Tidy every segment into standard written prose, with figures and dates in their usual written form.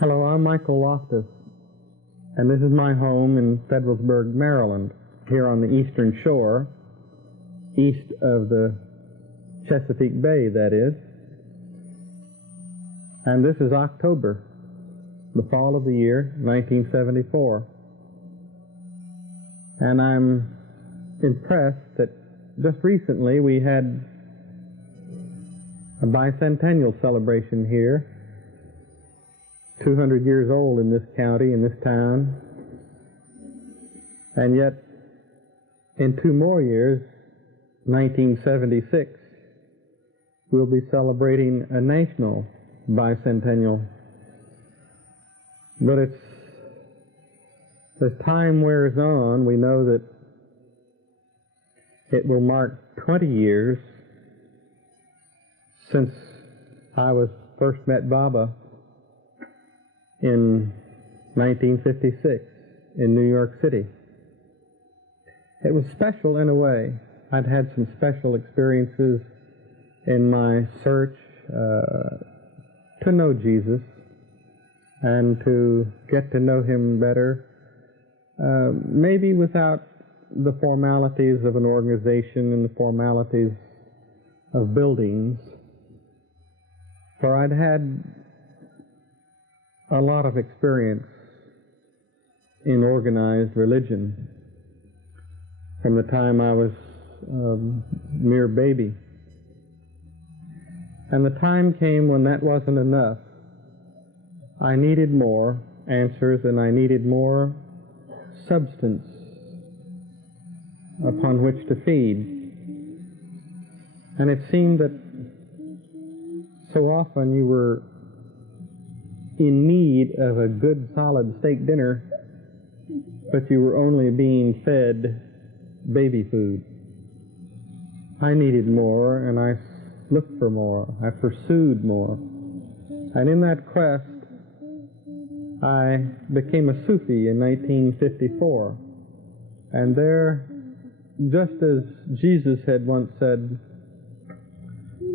Hello, I'm Michael Loftus, and this is my home in Federalsburg, Maryland, here on the eastern shore, east of the Chesapeake Bay, that is. And this is October, the fall of the year, 1974. And I'm impressed that just recently we had a bicentennial celebration here, 200 years old in this county, in this town. And yet, in 2 more years, 1976, we'll be celebrating a national bicentennial. But as time wears on, we know that it will mark 20 years since I was first met Baba in 1956 in New York City. It was special in a way. I'd had some special experiences in my search to know Jesus and to get to know him better, maybe without the formalities of an organization and the formalities of buildings. For I'd had a lot of experience in organized religion from the time I was a mere baby. And the time came when that wasn't enough. I needed more answers, and I needed more substance upon which to feed. And it seemed that so often you were in need of a good solid steak dinner, but you were only being fed baby food. I needed more, and I looked for more. I pursued more. And in that quest, I became a Sufi in 1954. And there, just as Jesus had once said,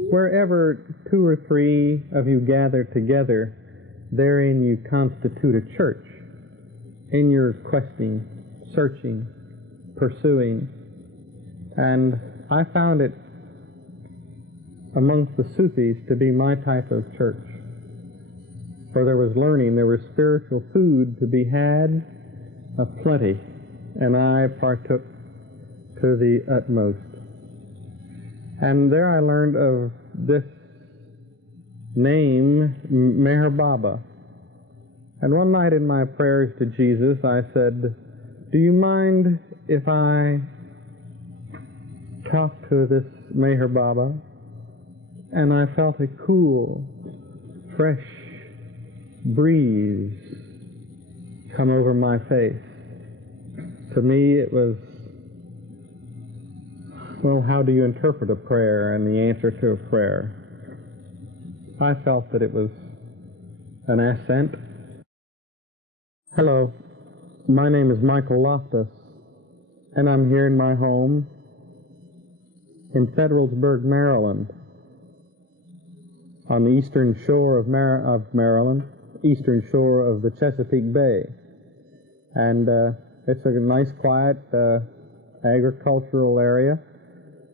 wherever 2 or 3 of you gather together, therein you constitute a church, in your questing, searching, pursuing. And I found it amongst the Sufis to be my type of church. For there was learning, there was spiritual food to be had aplenty, and I partook to the utmost. And there I learned of this name, Meher Baba. And one night in my prayers to Jesus, I said, do you mind if I talk to this Meher Baba? And I felt a cool, fresh breeze come over my face. To me, it was, well, how do you interpret a prayer and the answer to a prayer? I felt that it was an assent. Hello, my name is Michael Loftus, and I'm here in my home in Federalsburg, Maryland, on the eastern shore of Maryland, eastern shore of the Chesapeake Bay. And it's a nice, quiet agricultural area.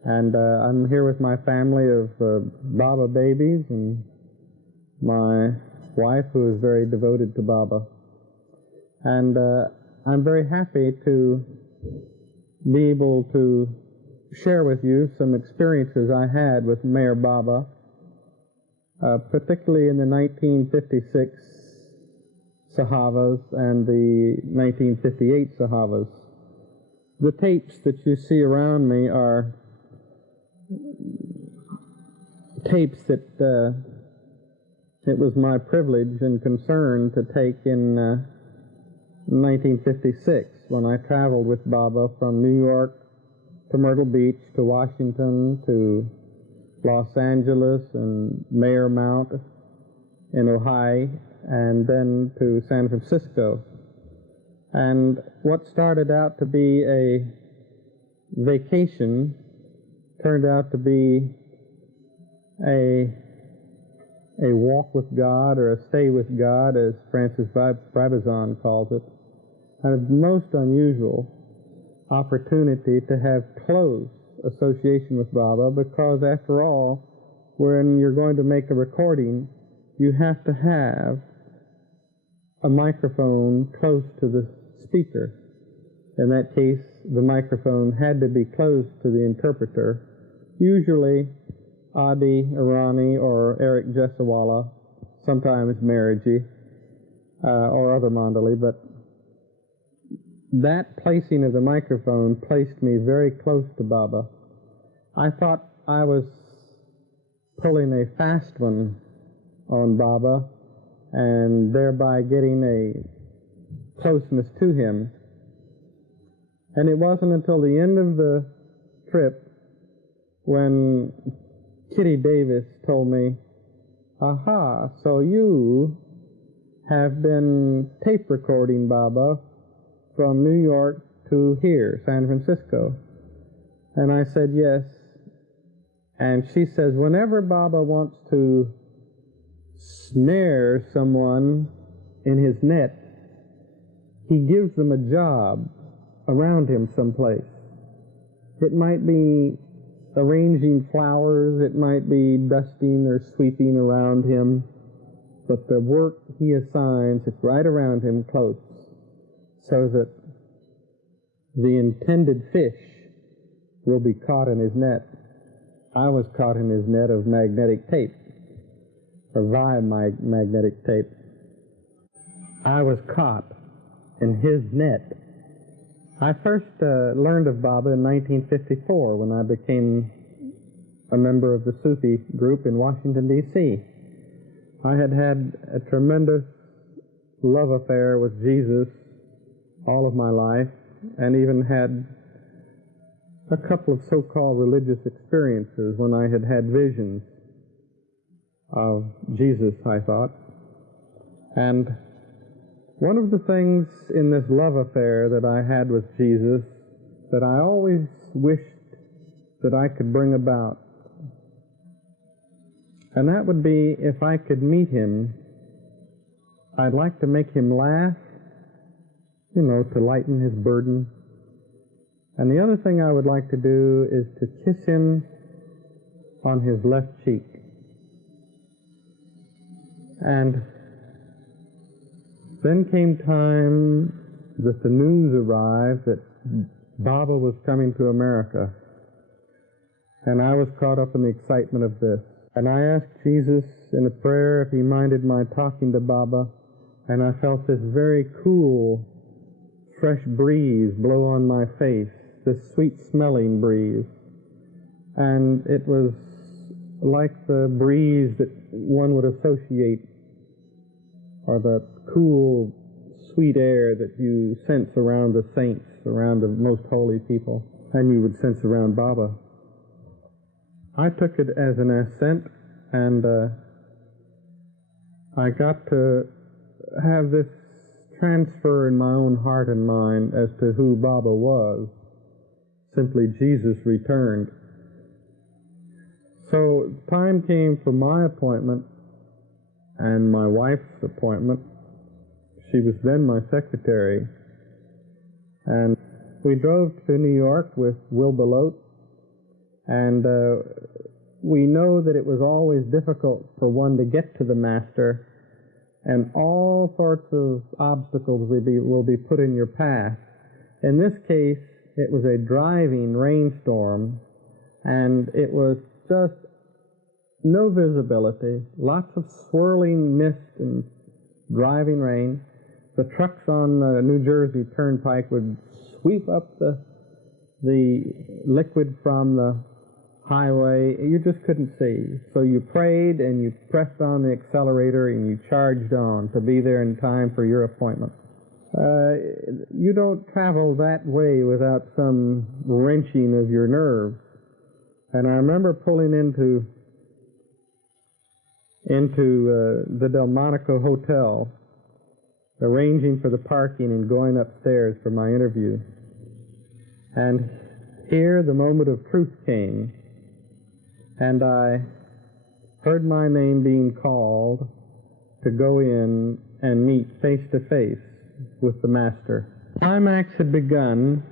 And I'm here with my family of Baba babies and my wife, who is very devoted to Baba. And I'm very happy to be able to share with you some experiences I had with Meher Baba, particularly in the 1956 Sahavas and the 1958 Sahavas. The tapes that you see around me are tapes that it was my privilege and concern to take in 1956 when I traveled with Baba from New York to Myrtle Beach to Washington to Los Angeles and Mayor Mount in Ohio and then to San Francisco. And what started out to be a vacation turned out to be a a walk with God or a stay with God, as Francis Brabazon calls it, a most unusual opportunity to have close association with Baba, because after all, when you're going to make a recording, you have to have a microphone close to the speaker. In that case, the microphone had to be close to the interpreter, usually Adi Irani or Eric Jesawala, sometimes Maharaji, or other Mandali, but that placing of the microphone placed me very close to Baba. I thought I was pulling a fast one on Baba and thereby getting a closeness to him. And it wasn't until the end of the trip when Kitty Davis told me, "Aha, so you have been tape recording Baba from New York to here, San Francisco." And I said, "Yes." And she says, "Whenever Baba wants to snare someone in his net, he gives them a job around him someplace. It might be arranging flowers, it might be dusting or sweeping around him, but the work he assigns is right around him close, so that the intended fish will be caught in his net." I was caught in his net of magnetic tape, or via magnetic tape. I was caught in his net. I first learned of Baba in 1954 when I became a member of the Sufi group in Washington, D.C. I had had a tremendous love affair with Jesus all of my life, and even had a couple of so-called religious experiences when I had had visions of Jesus, I thought. And one of the things in this love affair that I had with Jesus that I always wished that I could bring about, and that would be, if I could meet him, I'd like to make him laugh, to lighten his burden. And the other thing I would like to do is to kiss him on his left cheek. And then came time that the news arrived that Baba was coming to America. And I was caught up in the excitement of this. And I asked Jesus in a prayer if he minded my talking to Baba, and I felt this very cool, fresh breeze blow on my face, this sweet-smelling breeze. And it was like the breeze that one would associate, or the cool, sweet air that you sense around the saints, around the most holy people, and you would sense around Baba. I took it as an ascent, and I got to have this transfer in my own heart and mind as to who Baba was. Simply, Jesus returned. So time came for my appointment and my wife's appointment. She was then my secretary. And we drove to New York with Will Belote, and we know that it was always difficult for one to get to the Master, and all sorts of obstacles will be put in your path. In this case, it was a driving rainstorm, and it was just no visibility, lots of swirling mist and driving rain. The trucks on the New Jersey Turnpike would sweep up the liquid from the highway. You just couldn't see. So you prayed and you pressed on the accelerator and you charged on to be there in time for your appointment. You don't travel that way without some wrenching of your nerves. And I remember pulling into the Delmonico Hotel, arranging for the parking and going upstairs for my interview. And here the moment of truth came, and I heard my name being called to go in and meet face to face with the Master. Climax had begun,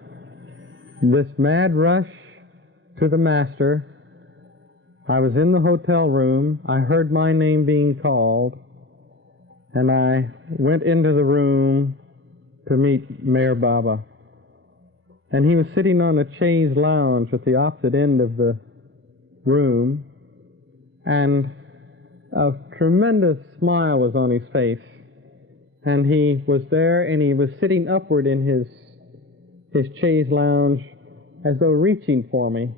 this mad rush to the Master. I was in the hotel room, I heard my name being called, and I went into the room to meet Meher Baba. And he was sitting on a chaise lounge at the opposite end of the room, and a tremendous smile was on his face. And he was there, and he was sitting upward in his chaise lounge as though reaching for me.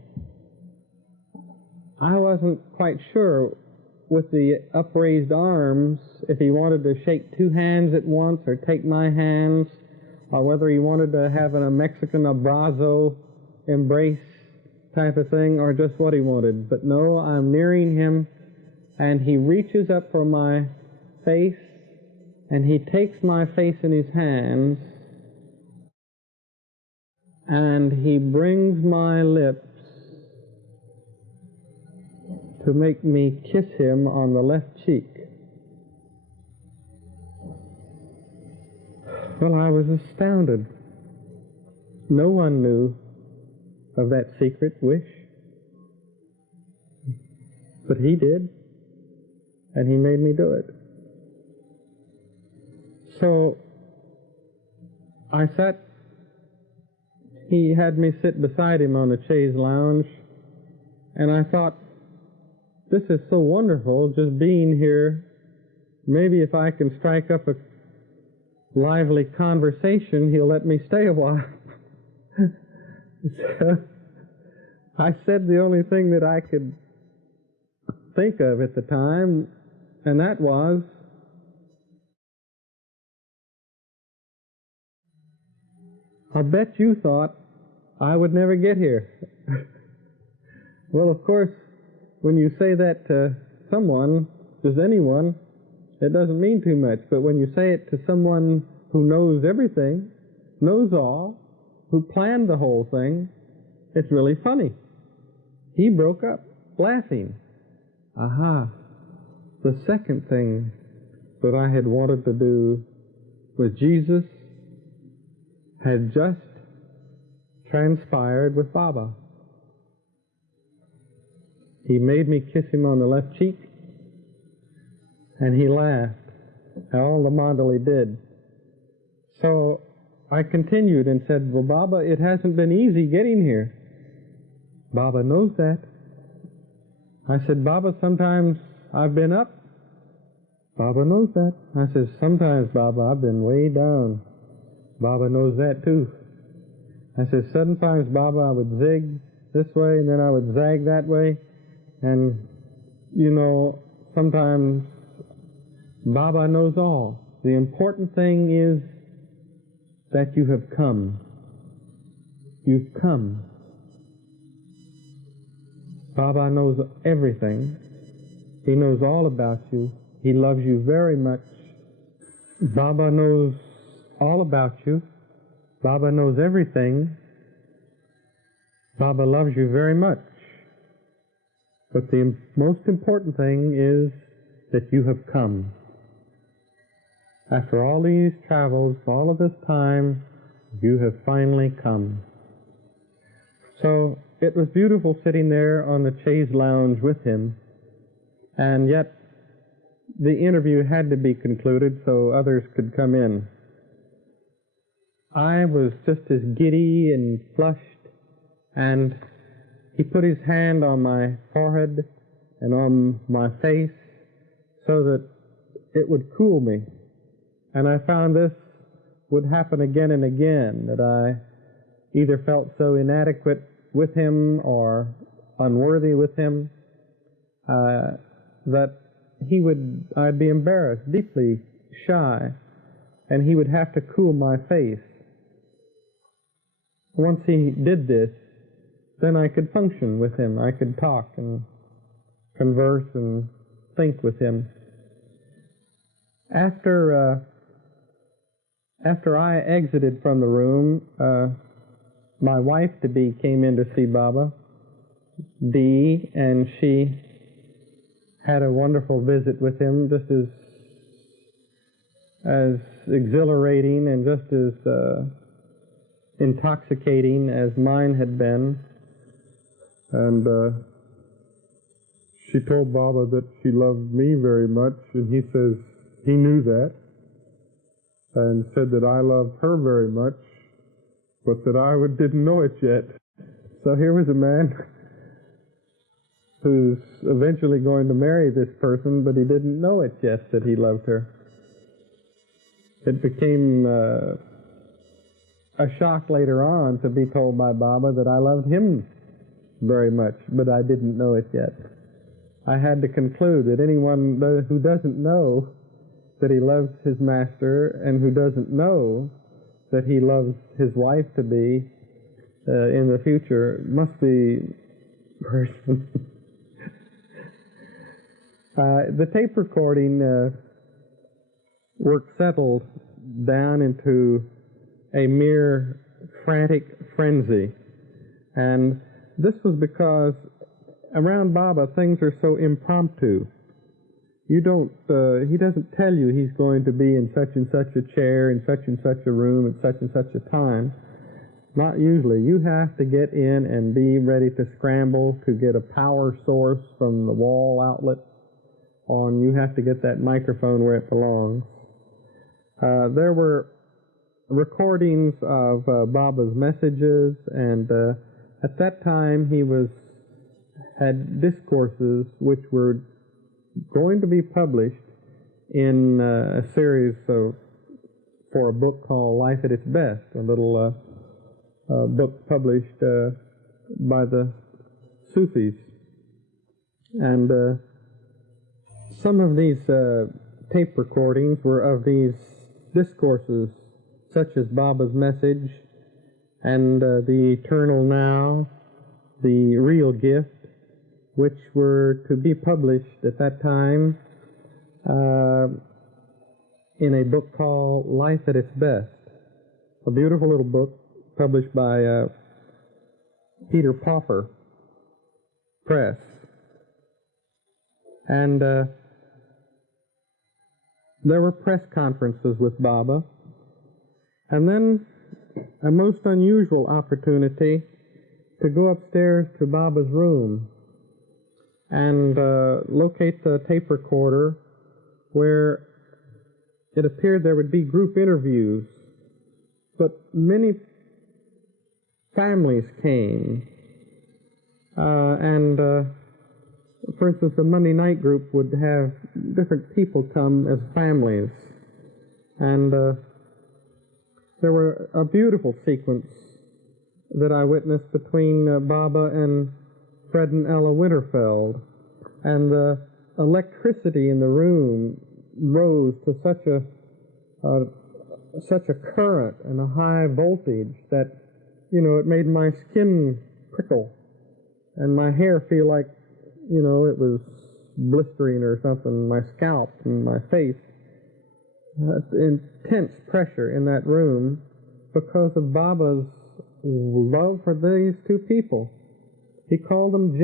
I wasn't quite sure with the upraised arms if he wanted to shake two hands at once or take my hands, or whether he wanted to have a Mexican abrazo embrace type of thing, or just what he wanted. But no, I'm nearing him, and he reaches up for my face, and he takes my face in his hands, and he brings my lips to make me kiss him on the left cheek. Well, I was astounded. No one knew of that secret wish, but he did, and he made me do it. So I sat, he had me sit beside him on the chaise lounge, and I thought, this is so wonderful, just being here. Maybe if I can strike up a lively conversation, he'll let me stay a while. So I said the only thing that I could think of at the time, and that was, I'll bet you thought I would never get here. Well, of course, when you say that to someone, just anyone, it doesn't mean too much. But when you say it to someone who knows everything, knows all, who planned the whole thing, it's really funny. He broke up, laughing. Aha. The second thing that I had wanted to do was Jesus had just transpired with Baba. He made me kiss him on the left cheek, and he laughed. All the Mandali did. So I continued and said, well, Baba, it hasn't been easy getting here. Baba knows that. I said, Baba, sometimes I've been up. Baba knows that. I said, sometimes, Baba, I've been way down. Baba knows that too. I said, sometimes, Baba, I would zig this way, and then I would zag that way. And, you know, sometimes Baba knows all. The important thing is that you have come. You've come. Baba knows everything. He knows all about you. He loves you very much. Baba knows all about you. Baba knows everything. Baba loves you very much. But the most important thing is that you have come. After all these travels, all of this time, you have finally come. So it was beautiful sitting there on the chaise lounge with him, and yet the interview had to be concluded so others could come in. I was just as giddy and flushed, and he put his hand on my forehead and on my face so that it would cool me. And I found this would happen again and again, that I either felt so inadequate with him or unworthy with him that I'd be embarrassed, deeply shy, and he would have to cool my face. Once he did this, then I could function with him. I could talk and converse and think with him. After I exited from the room, my wife-to-be came in to see Baba, Dee, and she had a wonderful visit with him, just as exhilarating and just as intoxicating as mine had been. And she told Baba that she loved me very much, and he says he knew that, and said that I loved her very much, but that I didn't know it yet. So here was a man who's eventually going to marry this person, but he didn't know it yet that he loved her. It became a shock later on to be told by Baba that I loved him very much, but I didn't know it yet. I had to conclude that anyone who doesn't know that he loves his master and who doesn't know that he loves his wife to be in the future must be a person. The tape recording work settled down into a mere frantic frenzy, and this was because around Baba things are so impromptu. He doesn't tell you he's going to be in such and such a chair, in such and such a room, at such and such a time. Not usually. You have to get in and be ready to scramble to get a power source from the wall outlet on. You have to get that microphone where it belongs. There were recordings of Baba's messages, and at that time he had discourses which were going to be published in a series for a book called Life at Its Best, a little book published by the Sufis. And some of these tape recordings were of these discourses, such as Baba's message and the eternal now, the real gift, which were to be published at that time in a book called Life at Its Best, a beautiful little book published by Peter Popper Press. And there were press conferences with Baba, and then a most unusual opportunity to go upstairs to Baba's room and locate the tape recorder where it appeared there would be group interviews, but many families came. For instance, the Monday night group would have different people come as families. And there were a beautiful sequence that I witnessed between Baba and Fred and Ella Winterfeld, and the electricity in the room rose to such a current and a high voltage that, it made my skin prickle and my hair feel like, it was blistering or something, my scalp and my face. Intense pressure in that room because of Baba's love for these two people. He called them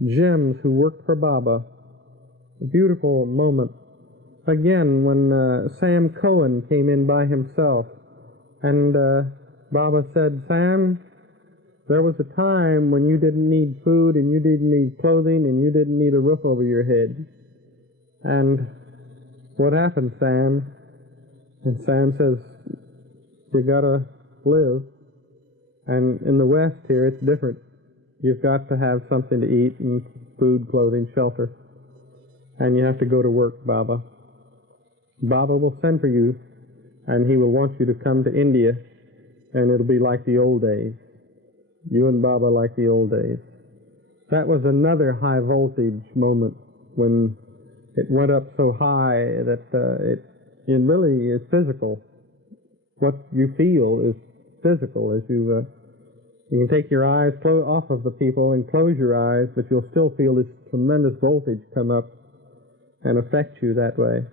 gems who worked for Baba. A beautiful moment. Again, when Sam Cohen came in by himself, and Baba said, "Sam, there was a time when you didn't need food, and you didn't need clothing, and you didn't need a roof over your head. And what happened, Sam?" And Sam says, "You gotta live. And in the West here, it's different. You've got to have something to eat and food, clothing, shelter. And you have to go to work, Baba. Baba will send for you, and he will want you to come to India, and it'll be like the old days. You and Baba like the old days." That was another high voltage moment when it went up so high that it really is physical. What you feel is physical as you can take your eyes off of the people and close your eyes, but you'll still feel this tremendous voltage come up and affect you that way.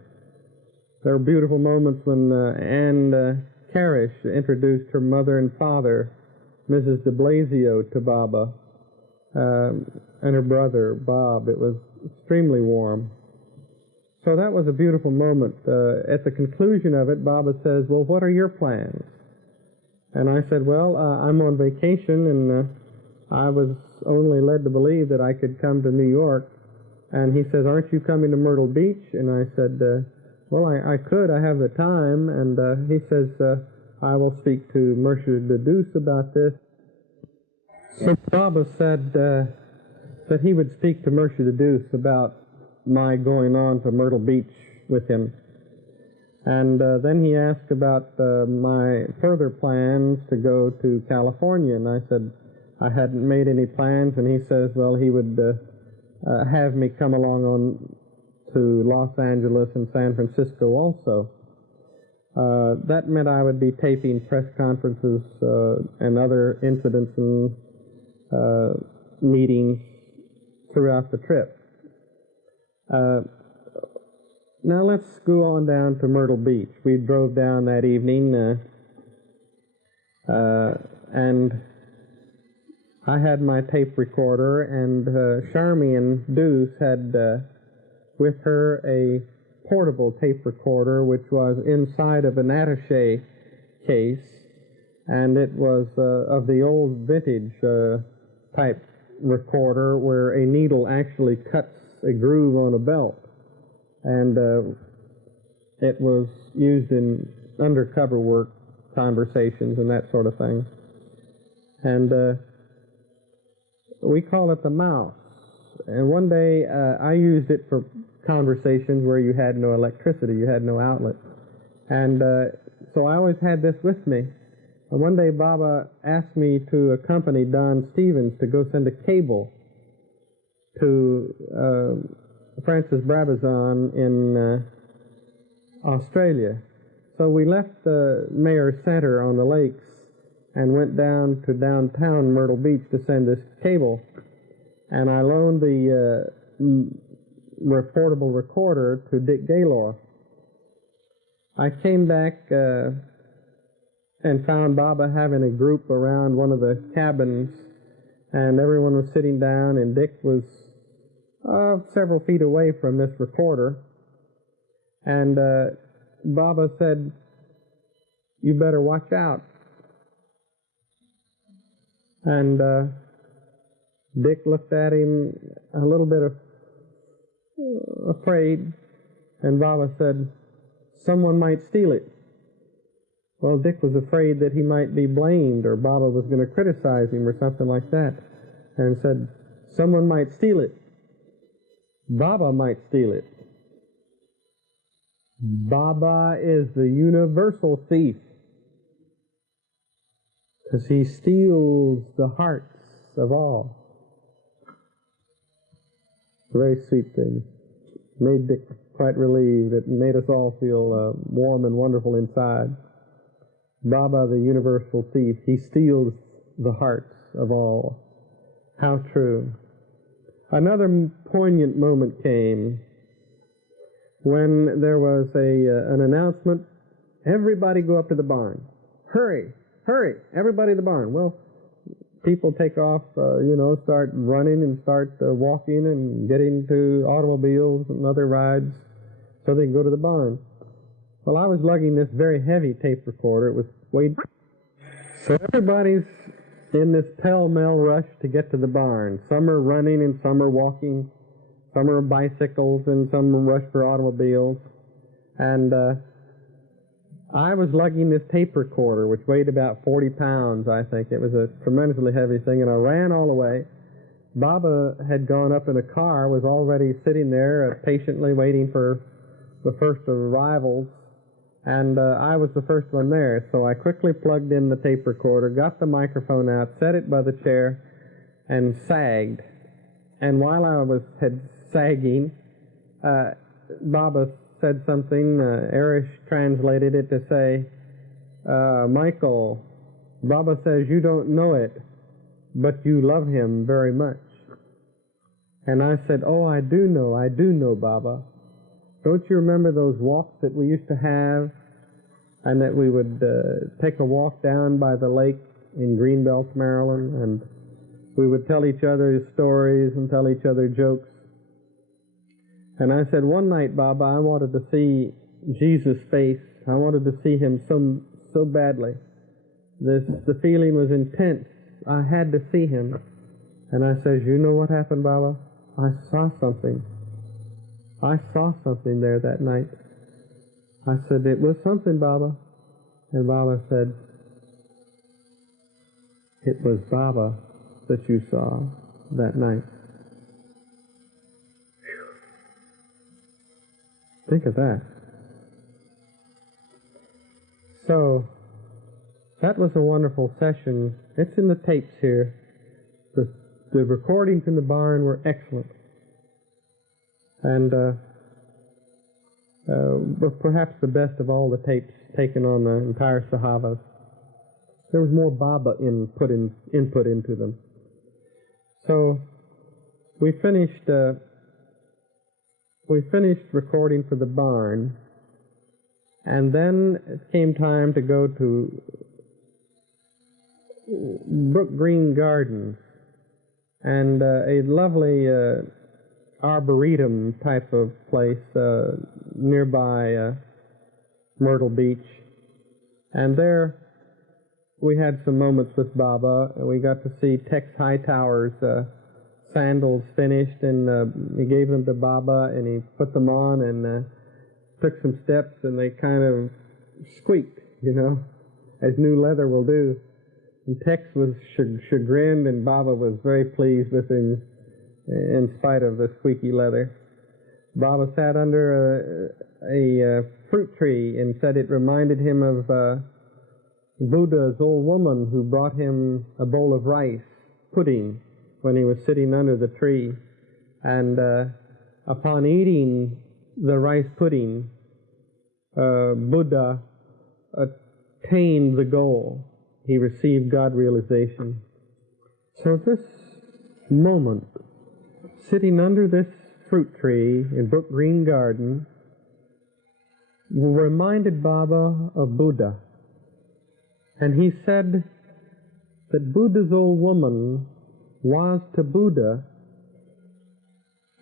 There were beautiful moments when Anne Carish introduced her mother and father, Mrs. de Blasio, to Baba, and her brother, Bob. It was extremely warm. So that was a beautiful moment. At the conclusion of it, Baba says, well, what are your plans? And I said, well, I'm on vacation, and I was only led to believe that I could come to New York. And he says, aren't you coming to Myrtle Beach? And I said, well, I could. I have the time. And he says, I will speak to Murshid Dadus about this. So Baba said that he would speak to Murshid Dadus about my going on to Myrtle Beach with him. And then he asked about my further plans to go to California, and I said I hadn't made any plans, and he says, well, he would have me come along on to Los Angeles and San Francisco also. That meant I would be taping press conferences and other incidents and meetings throughout the trip. Now let's go on down to Myrtle Beach. We drove down that evening, and I had my tape recorder, and Charmian Deuce had with her a portable tape recorder, which was inside of an attaché case, and it was of the old vintage type recorder where a needle actually cuts a groove on a belt. And it was used in undercover work, conversations, and that sort of thing. And we call it the mouse. And one day I used it for conversations where you had no electricity, you had no outlet. And so I always had this with me. And one day Baba asked me to accompany Don Stevens to go send a cable to Francis Brabazon in Australia. So we left the Mayor's Center on the lakes and went down to downtown Myrtle Beach to send this cable. And I loaned the portable recorder to Dick Gaylor. I came back and found Baba having a group around one of the cabins, and everyone was sitting down, and Dick was several feet away from this recorder. And Baba said, you better watch out. And Dick looked at him a little bit afraid, and Baba said, someone might steal it. Well, Dick was afraid that he might be blamed, or Baba was going to criticize him or something like that, and said, someone might steal it. Baba might steal it. Baba is the universal thief, because he steals the hearts of all. It's a very sweet thing. Made Dick quite relieved. It made us all feel warm and wonderful inside. Baba, the universal thief, he steals the hearts of all. How true. Another poignant moment came when there was an announcement, everybody go up to the barn. Hurry, hurry, everybody to the barn. Well, people take off, start running and start walking and getting to automobiles and other rides so they can go to the barn. Well, I was lugging this very heavy tape recorder. It was weighed. So everybody's in this pell-mell rush to get to the barn. Some are running and some are walking. Some are bicycles and some rush for automobiles. And I was lugging this tape recorder, which weighed about 40 pounds, I think. It was a tremendously heavy thing, and I ran all the way. Baba had gone up in a car, was already sitting there patiently waiting for the first arrivals, and I was the first one there. So I quickly plugged in the tape recorder, got the microphone out, set it by the chair, and sagged. And while I was sagging, Baba said something. Erish translated it to say, Michael, Baba says you don't know it, but you love him very much. And I said, oh, I do know, Baba. Don't you remember those walks that we used to have, and that we would take a walk down by the lake in Greenbelt, Maryland, and We would tell each other stories and tell each other jokes. And I said, one night, Baba, I wanted to see Jesus' face. I wanted to see him so badly. The feeling was intense. I had to see him. And I said, you know what happened, Baba? I saw something. I saw something there that night. I said, it was something, Baba. And Baba said, it was Baba that you saw that night. Think of that. So, that was a wonderful session. It's in the tapes here. The recordings in the barn were excellent. And were perhaps the best of all the tapes taken on the entire Sahavas. There was more Baba input into them. So, we finished recording for the barn, and then it came time to go to Brook Green Gardens, and a lovely arboretum type of place nearby Myrtle Beach. And there we had some moments with Baba, and we got to see Tex Hightower's sandals finished, and he gave them to Baba, and he put them on and took some steps, and they kind of squeaked, you know, as new leather will do. And Tex was chagrined, and Baba was very pleased with him in spite of the squeaky leather. Baba sat under a fruit tree and said it reminded him of Buddha's old woman who brought him a bowl of rice pudding when he was sitting under the tree. And upon eating the rice pudding, Buddha attained the goal. He received God realization. So this moment, sitting under this fruit tree in Brook Green Garden, reminded Baba of Buddha. And he said that Buddha's old woman was to Buddha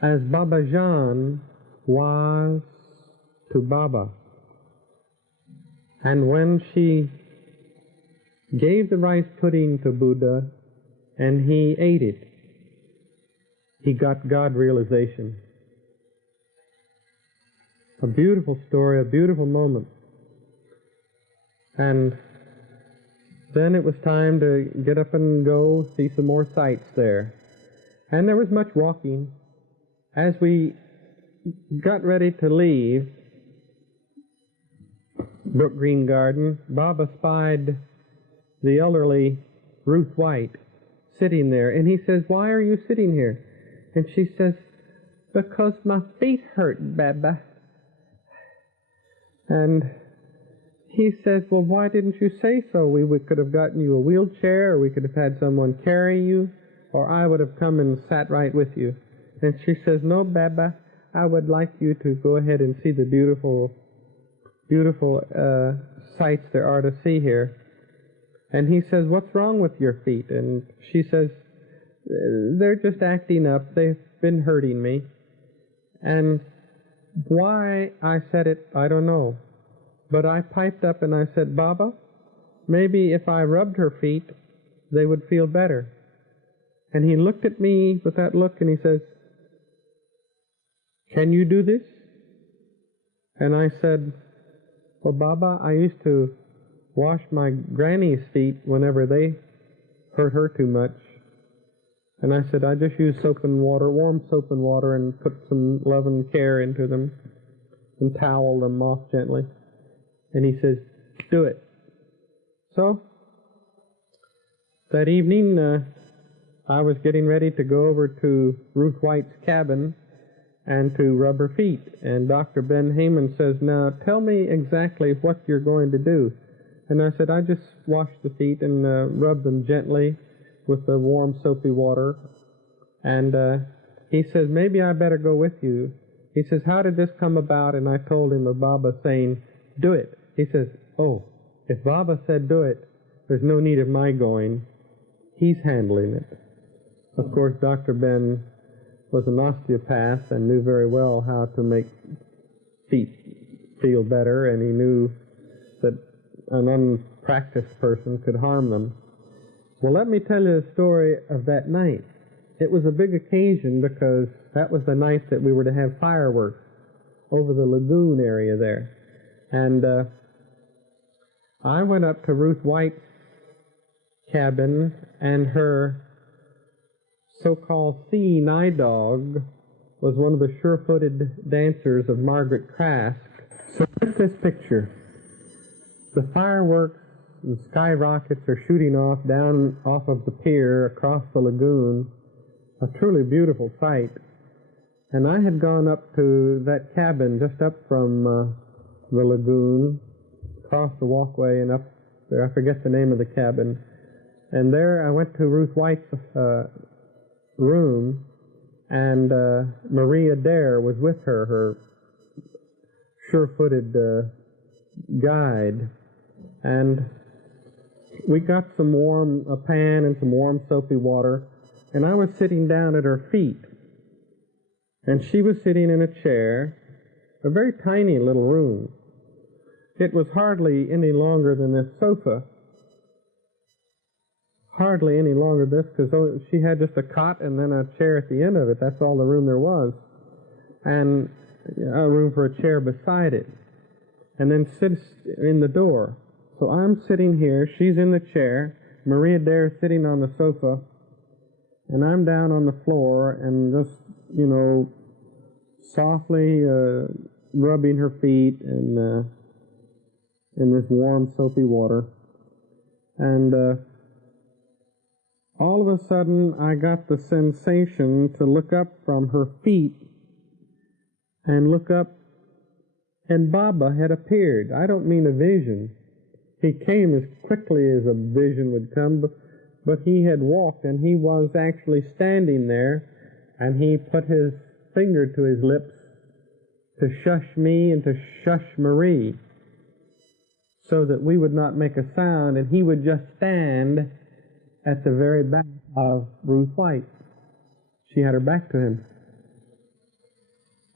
as Babajan was to Baba. And when she gave the rice pudding to Buddha and he ate it, he got God realization. A beautiful story, a beautiful moment. And then it was time to get up and go see some more sights there. And there was much walking. As we got ready to leave Brook Green Garden, Baba spied the elderly Ruth White sitting there. And he says, why are you sitting here? And she says, because my feet hurt, Baba. And he says, well, why didn't you say so? We could have gotten you a wheelchair, or we could have had someone carry you, or I would have come and sat right with you. And she says, no, Baba, I would like you to go ahead and see the beautiful sights there are to see here. And he says, what's wrong with your feet? And she says, they're just acting up. They've been hurting me. And why I said it, I don't know. But I piped up and I said, Baba, maybe if I rubbed her feet, they would feel better. And he looked at me with that look and he says, can you do this? And I said, well, Baba, I used to wash my granny's feet whenever they hurt her too much. And I said, I just use soap and water, warm soap and water, and put some love and care into them and towel them off gently. And he says, do it. So, that evening, I was getting ready to go over to Ruth White's cabin and to rub her feet. And Dr. Ben Heyman says, now tell me exactly what you're going to do. And I said, I just wash the feet and rub them gently with the warm soapy water. And he says, maybe I better go with you. He says, how did this come about? And I told him of Baba saying, do it. He says, oh, if Baba said do it, there's no need of my going. He's handling it. Of course, Dr. Ben was an osteopath and knew very well how to make feet feel better, and he knew that an unpracticed person could harm them. Well, let me tell you the story of that night. It was a big occasion because that was the night that we were to have fireworks over the lagoon area there. And I went up to Ruth White's cabin, and her so-called seeing eye dog was one of the sure-footed dancers of Margaret Krask. So look at this picture. The fireworks and skyrockets are shooting off down off of the pier across the lagoon, a truly beautiful sight. And I had gone up to that cabin just up from the lagoon, across the walkway and up there. I forget the name of the cabin. And there I went to Ruth White's room, and Maria Dare was with her, her sure-footed guide. And we got a pan and some warm soapy water, and I was sitting down at her feet. And she was sitting in a chair, a very tiny little room. It was hardly any longer than this sofa. Hardly any longer than this, because she had just a cot and then a chair at the end of it. That's all the room there was. And a room for a chair beside it. And then sits in the door. So I'm sitting here, she's in the chair, Maria Dare sitting on the sofa, and I'm down on the floor and just, softly rubbing her feet and in this warm soapy water. And all of a sudden I got the sensation to look up from her feet and look up, and Baba had appeared. I don't mean a vision. He came as quickly as a vision would come, but he had walked, and he was actually standing there, and he put his finger to his lips to shush me and to shush Marie, so that we would not make a sound, and he would just stand at the very back of Ruth White. She had her back to him.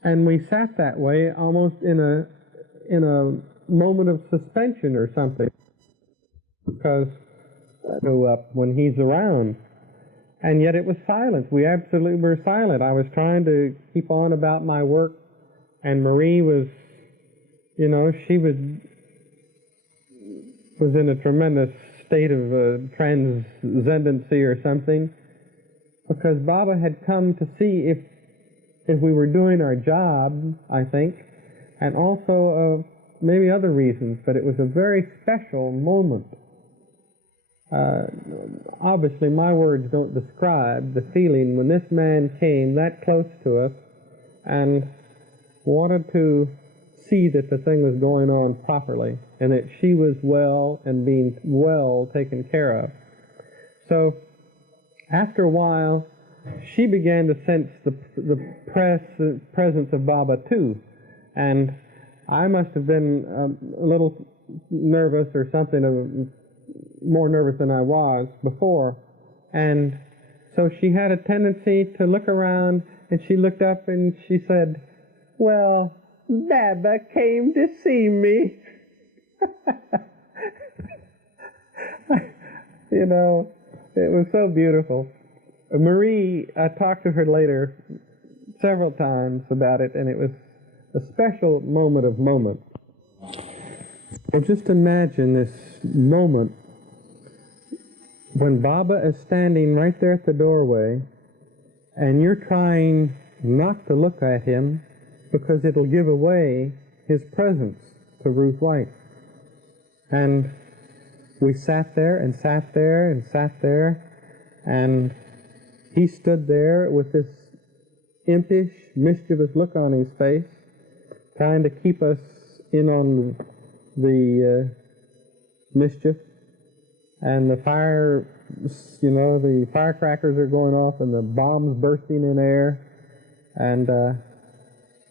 And we sat that way almost in a moment of suspension or something, because I go up when he's around. And yet it was silence. We absolutely were silent. I was trying to keep on about my work, and Marie was, she was in a tremendous state of transcendency or something, because Baba had come to see if we were doing our job, I think, and also maybe other reasons, but it was a very special moment. Obviously, my words don't describe the feeling when this man came that close to us and wanted to see that the thing was going on properly and that she was well and being well taken care of. So, after a while, she began to sense the presence of Baba too, and I must have been a little nervous or something, more nervous than I was before, and so she had a tendency to look around, and she looked up and she said, "Well, Baba came to see me." It was so beautiful. Marie, I talked to her later several times about it, and it was a special moment of moments. Well, just imagine this moment when Baba is standing right there at the doorway, and you're trying not to look at him because it'll give away his presence to Ruth White. And we sat there and sat there and sat there, and he stood there with this impish, mischievous look on his face, trying to keep us in on the mischief. And the fire, the firecrackers are going off and the bombs bursting in air. And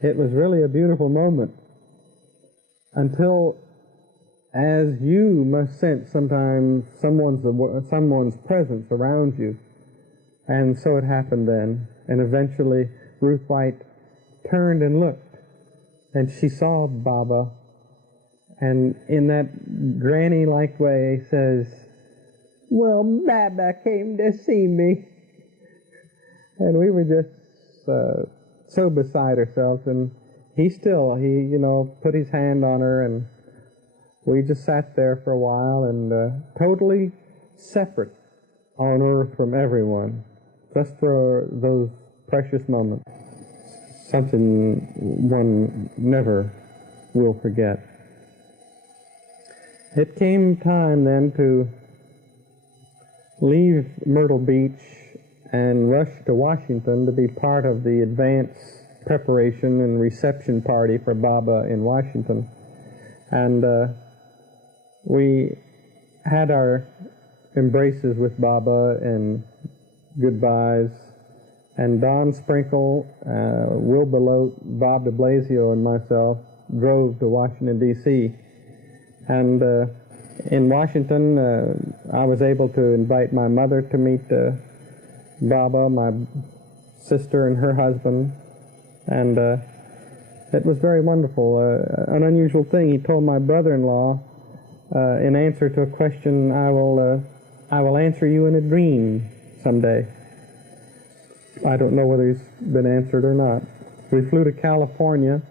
it was really a beautiful moment. Until, as you must sense sometimes someone's presence around you, And so it happened then. And eventually Ruth White turned and looked, and she saw Baba, and in that granny-like way says, "Well, Baba came to see me." And we were just so beside ourselves, and he put his hand on her, and we just sat there for a while, and totally separate on earth from everyone, just for those precious moments. Something one never will forget. It came time then to leave Myrtle Beach and rush to Washington to be part of the advance preparation and reception party for Baba in Washington. And we had our embraces with Baba and goodbyes. And Don Sprinkle, Will Belote, Bob de Blasio, and myself drove to Washington, D.C. And in Washington, I was able to invite my mother to meet Baba, my sister and her husband. And it was very wonderful. An unusual thing, he told my brother-in-law, in answer to a question, I will answer you in a dream someday. I don't know whether he's been answered or not. We flew to California,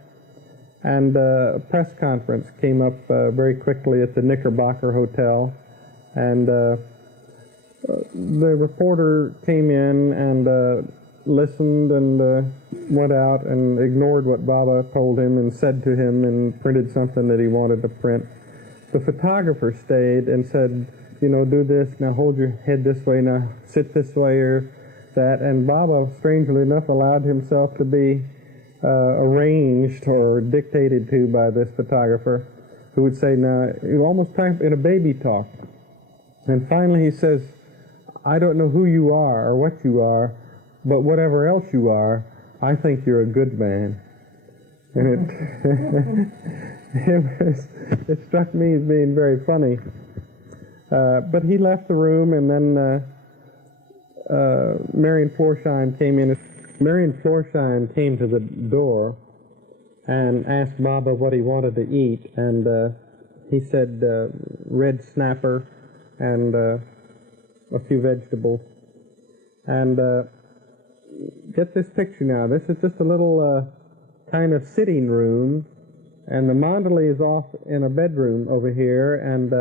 and a press conference came up very quickly at the Knickerbocker Hotel, and the reporter came in and listened and went out and ignored what Baba told him and said to him and printed something that he wanted to print. The photographer stayed and said, do this, now hold your head this way, now sit this way, or that, and Baba, strangely enough, allowed himself to be arranged or dictated to by this photographer, who would say, now, you almost type in a baby talk. And finally he says, I don't know who you are or what you are, but whatever else you are, I think you're a good man. And it struck me as being very funny. But he left the room, and then Marion Florsheim came in. Marion Florsheim came to the door and asked Baba what he wanted to eat, and he said red snapper and a few vegetables. And get this picture now. This is just a little kind of sitting room, and the Mandali is off in a bedroom over here, and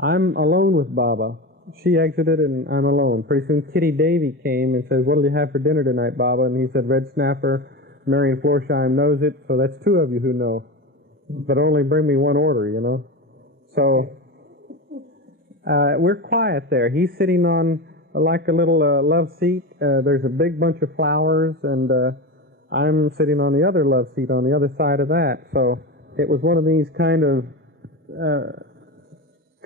I'm alone with Baba. She exited, and I'm alone. Pretty soon Kitty Davy came and says, what'll you have for dinner tonight, Baba? And he said, red snapper. Marion Florsheim knows it, so that's two of you who know. But only bring me one order, So we're quiet there. He's sitting on like a little love seat. There's a big bunch of flowers, and I'm sitting on the other love seat on the other side of that. So it was one of these kind of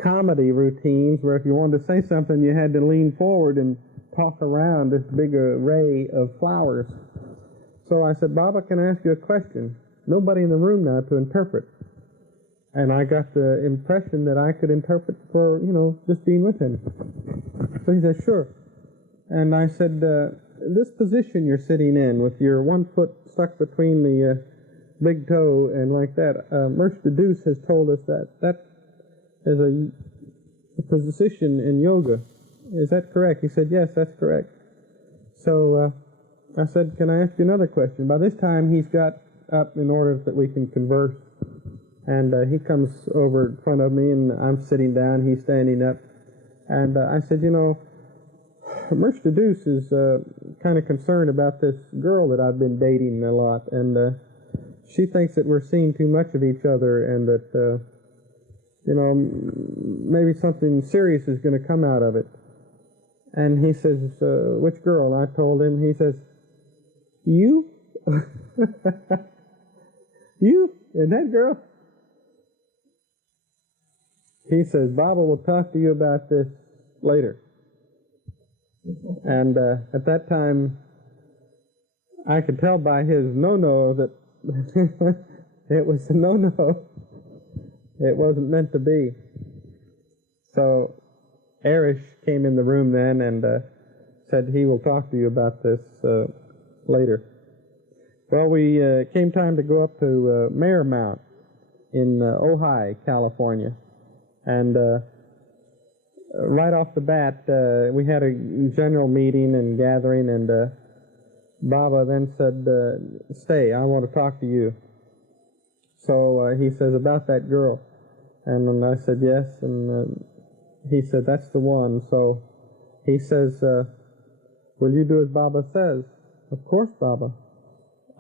comedy routines where if you wanted to say something, you had to lean forward and talk around this big array of flowers. So I said, Baba, can I ask you a question? Nobody in the room now to interpret. And I got the impression that I could interpret for, just being with him. So he said, sure. And I said, this position you're sitting in with your one foot stuck between the big toe and like that, Mersh the Deuce has told us that is a position in yoga. Is that correct? He said, yes, that's correct. So I said, can I ask you another question? By this time, he's got up in order that we can converse. And he comes over in front of me, and I'm sitting down, he's standing up. And I said, Mersh the Deuce is kind of concerned about this girl that I've been dating a lot. And she thinks that we're seeing too much of each other, and that maybe something serious is going to come out of it. And he says, which girl? And I told him. He says, you? You? And that girl? He says, Baba will talk to you about this later. And at that time, I could tell by his no-no that it was a no-no. It wasn't meant to be. So Arish came in the room then and said he will talk to you about this later. Well, we came time to go up to Mayor Mount in Ojai, California. And right off the bat, we had a general meeting and gathering, and Baba then said, stay, I want to talk to you. So he says, about that girl. And then I said, yes, and he said, that's the one. So he says, will you do as Baba says? Of course, Baba.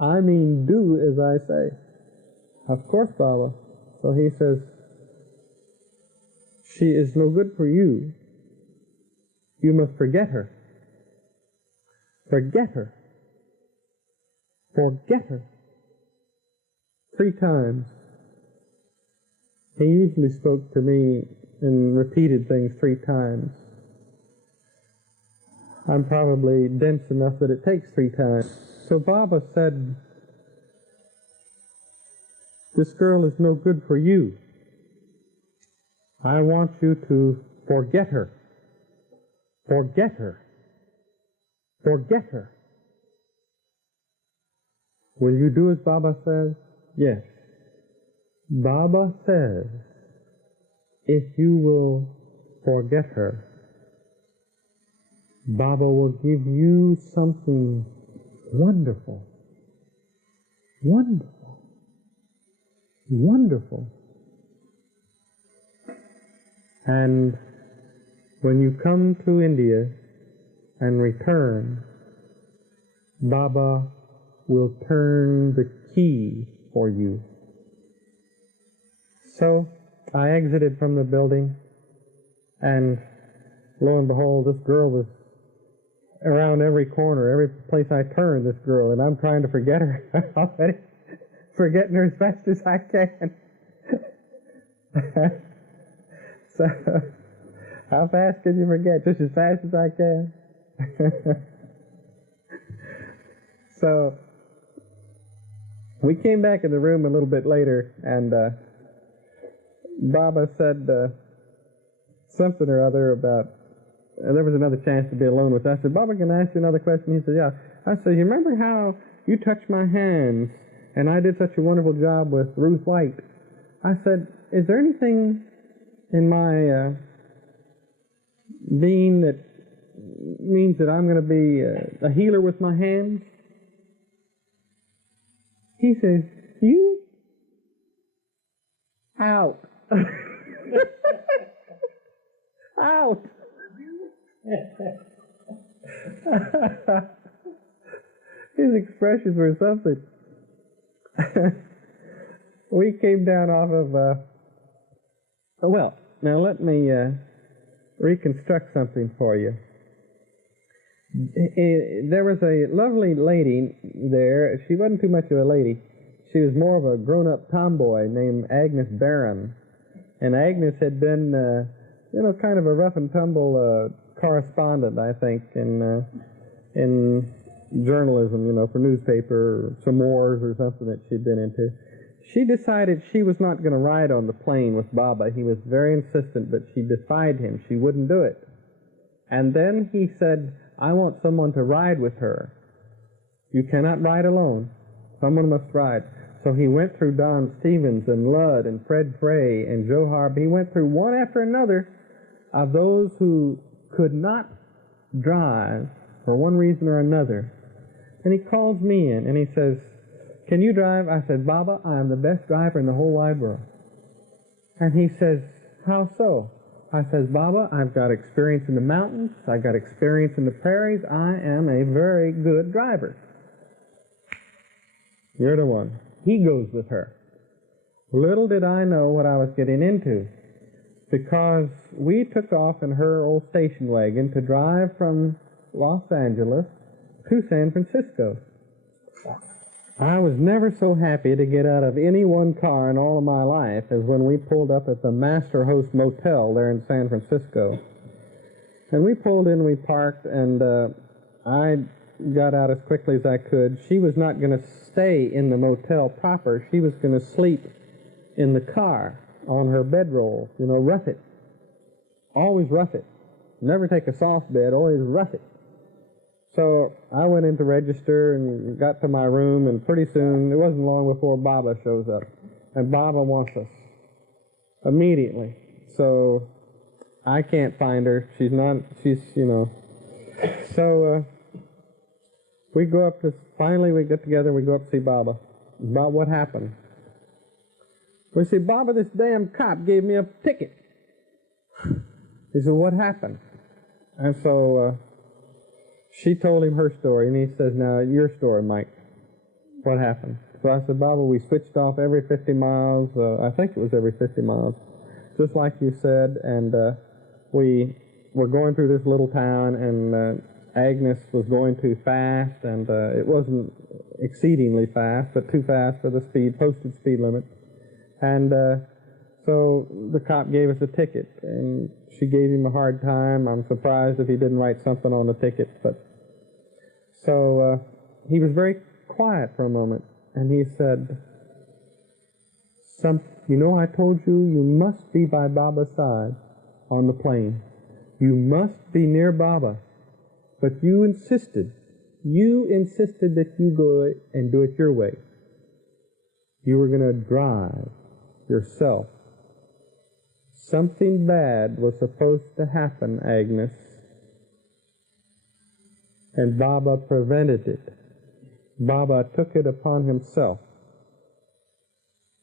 I mean, do as I say. Of course, Baba. So he says, she is no good for you. You must forget her. Forget her. Forget her. 3 times. He usually spoke to me and repeated things 3 times. I'm probably dense enough that it takes 3 times. So Baba said, this girl is no good for you. I want you to forget her. Forget her. Forget her. Will you do as Baba says? Yes. Baba says, if you will forget her, Baba will give you something wonderful. Wonderful. Wonderful. And when you come to India and return, Baba will turn the key for you. So I exited from the building, and lo and behold, this girl was around every corner, every place I turned, this girl, and I'm trying to forget her already, forgetting her as fast as I can. So, how fast can you forget? Just as fast as I can. So, we came back in the room a little bit later, and Baba said something or other about, there was another chance to be alone with us. I said, Baba, can I ask you another question? He said, yeah. I said, you remember how you touched my hands, and I did such a wonderful job with Ruth White? I said, is there anything in my being that means that I'm going to be a healer with my hands? He says, you? Out. Out. His expressions were something. We came down off of, well, now let me reconstruct something for you. There was a lovely lady there. She wasn't too much of a lady. She was more of a grown-up tomboy named Agnes Barron. And Agnes had been, kind of a rough-and-tumble correspondent, I think, in journalism, for newspaper, or some wars or something that she'd been into. She decided she was not going to ride on the plane with Baba. He was very insistent, but she defied him. She wouldn't do it. And then he said, I want someone to ride with her. You cannot ride alone. Someone must ride. So he went through Don Stevens and Ludd and Fred Frey and Joe Harb. He went through one after another of those who could not drive for one reason or another. And he calls me in and he says, can you drive? I said, Baba, I am the best driver in the whole wide world. And he says, how so? I says, Baba, I've got experience in the mountains. I've got experience in the prairies. I am a very good driver. You're the one. He goes with her. Little did I know what I was getting into, because we took off in her old station wagon to drive from Los Angeles to San Francisco. I was never so happy to get out of any one car in all of my life as when we pulled up at the Master Host Motel there in San Francisco. And we pulled in, we parked, and I got out as quickly as I could. She was not going to stay in the motel proper. She was going to sleep in the car on her bedroll, rough it. Always rough it. Never take a soft bed, always rough it. So I went in to register and got to my room, and pretty soon, it wasn't long before Baba shows up. And Baba wants us immediately. So I can't find her. She's, you know. So we go up to, finally we get together and we go up to see Baba. About what happened. We say, Baba, this damn cop gave me a ticket. He said, what happened? And so she told him her story, and he says, now, your story, Mike. What happened? So I said, Baba, we switched off every 50 miles. I think it was every 50 miles, just like you said, and we were going through this little town, and Agnes was going too fast, and it wasn't exceedingly fast, but too fast for the posted speed limit. And so the cop gave us a ticket, and she gave him a hard time. I'm surprised if he didn't write something on the ticket. But so he was very quiet for a moment, and he said, you know, I told you must be by Baba's side on the plane. You must be near Baba. But you insisted that you go and do it your way. You were going to drive yourself. Something bad was supposed to happen, Agnes, and Baba prevented it. Baba took it upon himself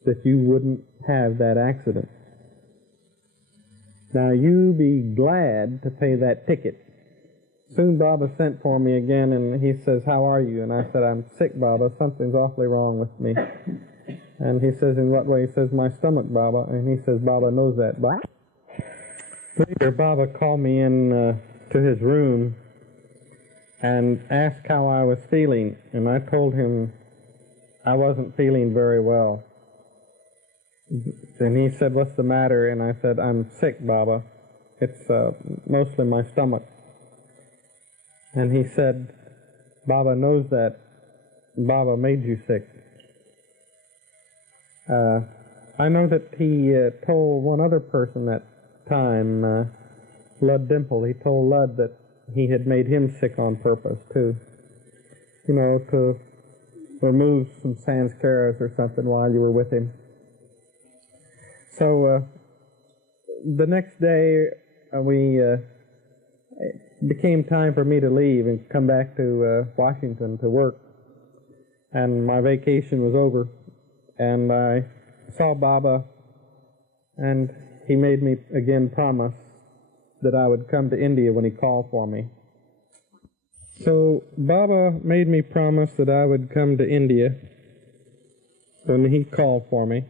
that you wouldn't have that accident. Now you be glad to pay that ticket. Soon Baba sent for me again, and he says, how are you? And I said, I'm sick, Baba. Something's awfully wrong with me. And he says, in what way? He says, my stomach, Baba. And he says, Baba knows that. Later, Baba called me in to his room and asked how I was feeling. And I told him I wasn't feeling very well. And he said, what's the matter? And I said, I'm sick, Baba. It's mostly my stomach. And he said, Baba knows that. Baba made you sick. I know that he told one other person that time, Lud Dimple, he told Lud that he had made him sick on purpose, too. You know, to remove some sanskaras or something while you were with him. So the next day, it became time for me to leave and come back to Washington to work. And my vacation was over. And I saw Baba, and he made me again promise that I would come to India when he called for me. So Baba made me promise that I would come to India when he called for me.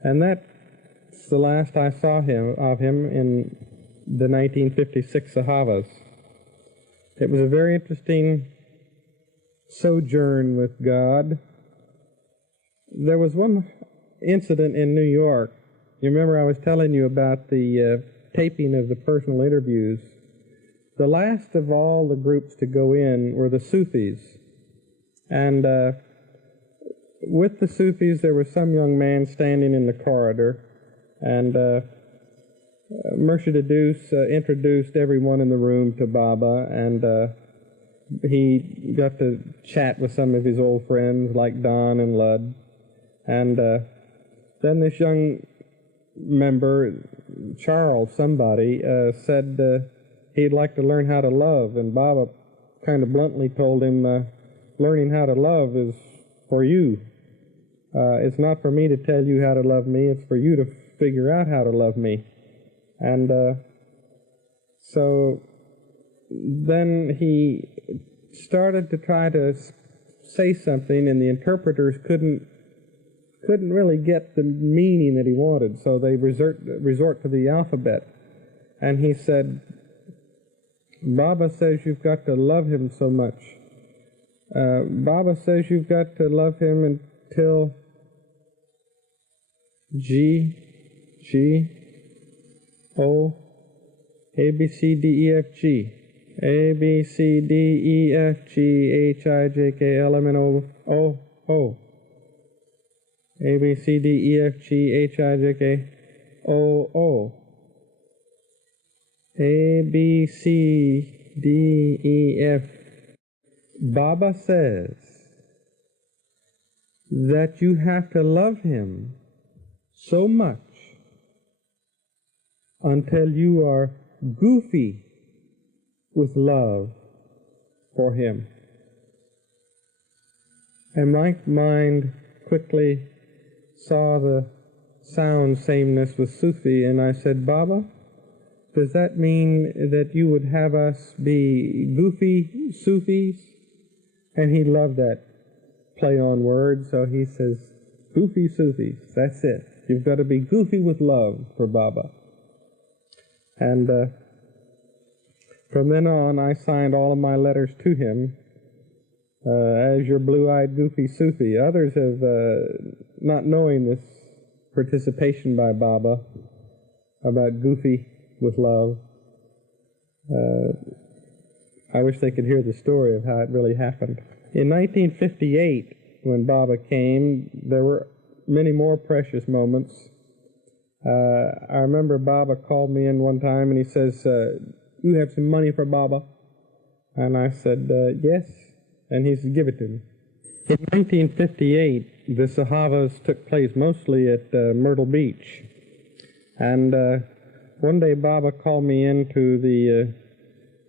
And that's the last I saw of him in the 1956 Sahavas. It was a very interesting sojourn with God. There was one incident in New York. You remember I was telling you about the taping of the personal interviews. The last of all the groups to go in were the Sufis. And with the Sufis, there was some young man standing in the corridor, and Murshid Adus introduced everyone in the room to Baba, and he got to chat with some of his old friends like Don and Lud. And then this young member, Charles somebody, said he'd like to learn how to love, and Baba kind of bluntly told him, learning how to love is for you. It's not for me to tell you how to love me, it's for you to figure out how to love me. And so then he started to try to say something, and the interpreters couldn't really get the meaning that he wanted, so they resort to the alphabet. And he said, Baba says you've got to love him so much. Baba says you've got to love him until G, O, A, B, C, D, E, F, G. A, B, C, D, E, F, G, H, I, J, K, L, M, N, O, O. A, B, C, D, E, F, G, H, I, J, K, O, O. A, B, C, D, E, F, Baba says that you have to love him so much until you are goofy with love for him. And my mind quickly saw the sound sameness with Sufi, and I said, Baba, does that mean that you would have us be goofy Sufis? And he loved that play on words, so he says, goofy Sufis, that's it. You've got to be goofy with love for Baba. And from then on, I signed all of my letters to him as your blue-eyed goofy Sufi. Others have, not knowing this participation by Baba about goofy with love, I wish they could hear the story of how it really happened. In 1958, when Baba came, there were many more precious moments. I remember Baba called me in one time and he says, you have some money for Baba? And I said, yes. And he said, give it to me. In 1958, the Sahavas took place mostly at Myrtle Beach. And one day Baba called me into the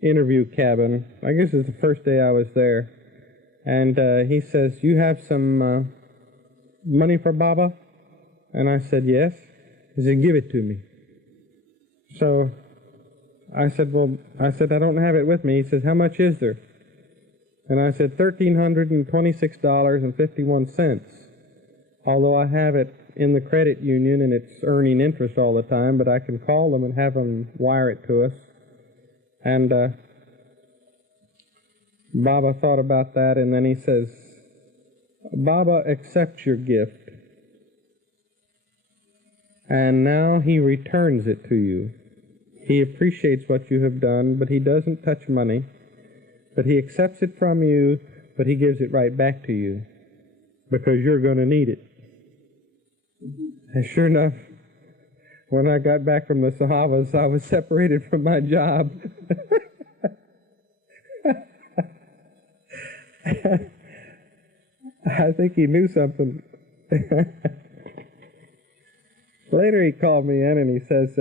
interview cabin. I guess it was the first day I was there. And he says, you have some money for Baba? And I said, yes. He said, give it to me. So I said, I don't have it with me. He says, how much is there? And I said, $1,326.51. Although I have it in the credit union and it's earning interest all the time, but I can call them and have them wire it to us. And Baba thought about that, and then he says, Baba accepts your gift, and now he returns it to you. He appreciates what you have done, but he doesn't touch money. But he accepts it from you, but he gives it right back to you, because you're going to need it. And sure enough, when I got back from the Sahavas, I was separated from my job. I think he knew something. Later he called me in and he says,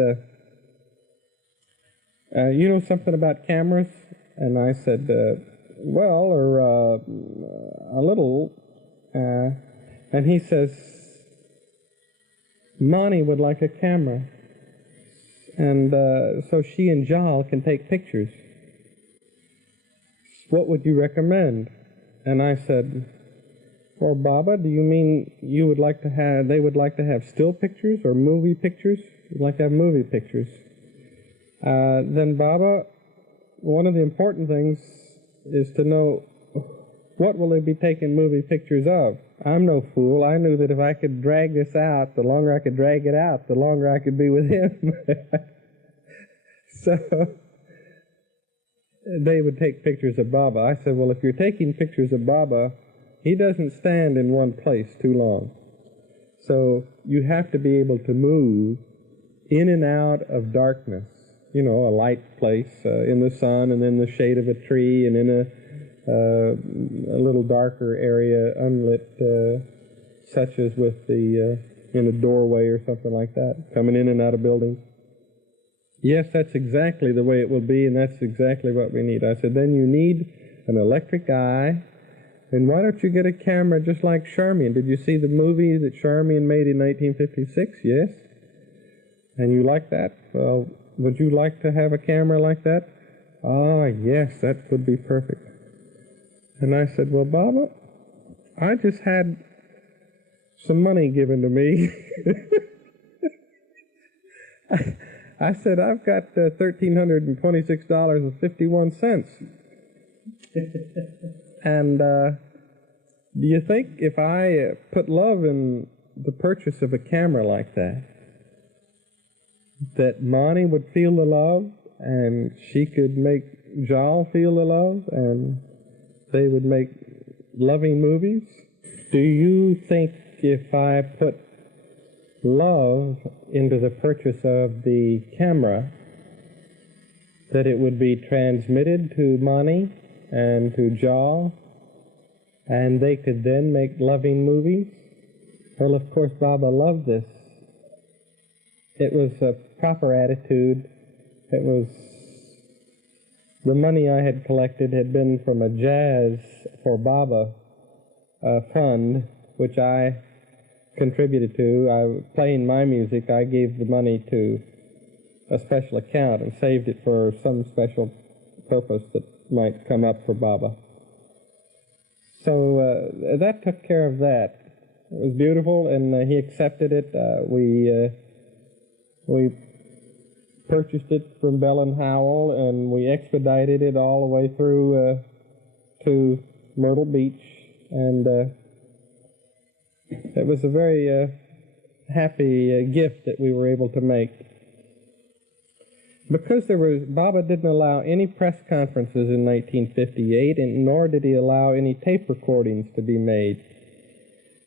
you know something about cameras? And I said, well, or a little. And he says, Mani would like a camera. And so she and Jal can take pictures. What would you recommend? And I said, well, Baba, do you mean you would like to have, they would like to have still pictures or movie pictures? You'd like to have movie pictures. Then Baba, one of the important things is to know what will they be taking movie pictures of. I'm no fool. I knew that if I could drag this out, the longer I could drag it out, the longer I could be with him. So they would take pictures of Baba. I said, well, if you're taking pictures of Baba, he doesn't stand in one place too long. So you have to be able to move in and out of darkness. You know, a light place in the sun, and then the shade of a tree, and in a little darker area, unlit, such as with the in a doorway or something like that, coming in and out of buildings. Yes, that's exactly the way it will be, and that's exactly what we need. I said, then you need an electric eye, and why don't you get a camera just like Charmian? Did you see the movie that Charmian made in 1956? Yes. And you like that? Well, would you like to have a camera like that? Ah, yes, that would be perfect. And I said, well, Baba, I just had some money given to me. I said, I've got $1,326.51. And do you think if I put love in the purchase of a camera like that, that Mani would feel the love, and she could make Jal feel the love, and they would make loving movies? Do you think if I put love into the purchase of the camera, that it would be transmitted to Mani and to Jal and they could then make loving movies. Well, of course, Baba loved this. It was a proper attitude. It was, the money I had collected had been from a Jazz for Baba fund, which I contributed to. Playing my music, I gave the money to a special account and saved it for some special purpose that might come up for Baba. So that took care of that. It was beautiful, and he accepted it. We purchased it from Bell and Howell, and we expedited it all the way through to Myrtle Beach, and it was a very happy gift that we were able to make. Because Baba didn't allow any press conferences in 1958, and nor did he allow any tape recordings to be made.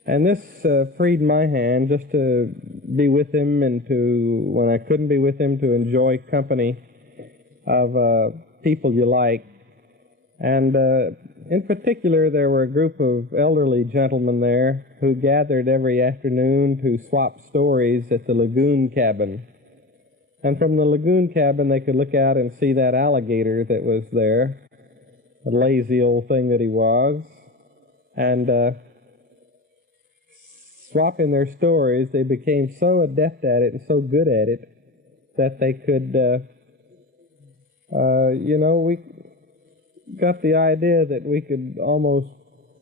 And this freed my hand just to be with him, and to, when I couldn't be with him, to enjoy company of people you like. And in particular, there were a group of elderly gentlemen there who gathered every afternoon to swap stories at the lagoon cabin. And from the lagoon cabin, they could look out and see that alligator that was there, a lazy old thing that he was. And swapping their stories, they became so adept at it and so good at it that they could, we got the idea that we could almost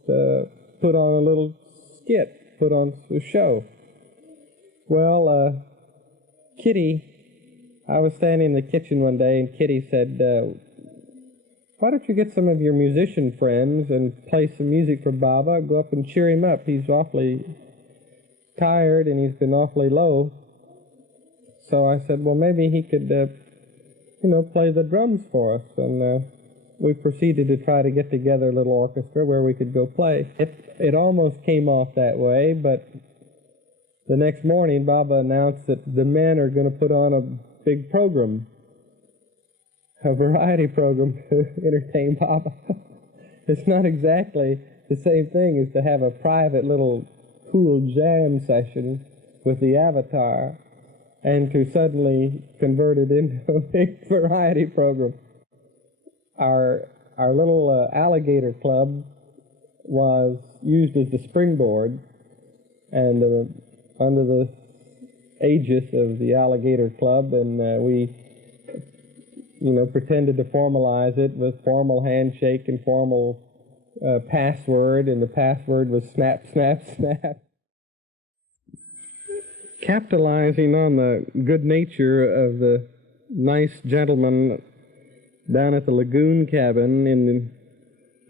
put on a little skit, put on a show. Well, Kitty, I was standing in the kitchen one day, and Kitty said, why don't you get some of your musician friends and play some music for Baba, go up and cheer him up. He's awfully tired, and he's been awfully low. So I said, well, maybe he could, play the drums for us. And we proceeded to try to get together a little orchestra where we could go play. It almost came off that way, but the next morning, Baba announced that the men are going to put on a big program, a variety program to entertain Baba. It's not exactly the same thing as to have a private little cool jam session with the avatar and to suddenly convert it into a big variety program. Our little alligator club was used as the springboard, and under the aegis of the alligator club, and we pretended to formalize it with formal handshake and formal password, and the password was snap, snap, snap. Capitalizing on the good nature of the nice gentleman down at the lagoon cabin, in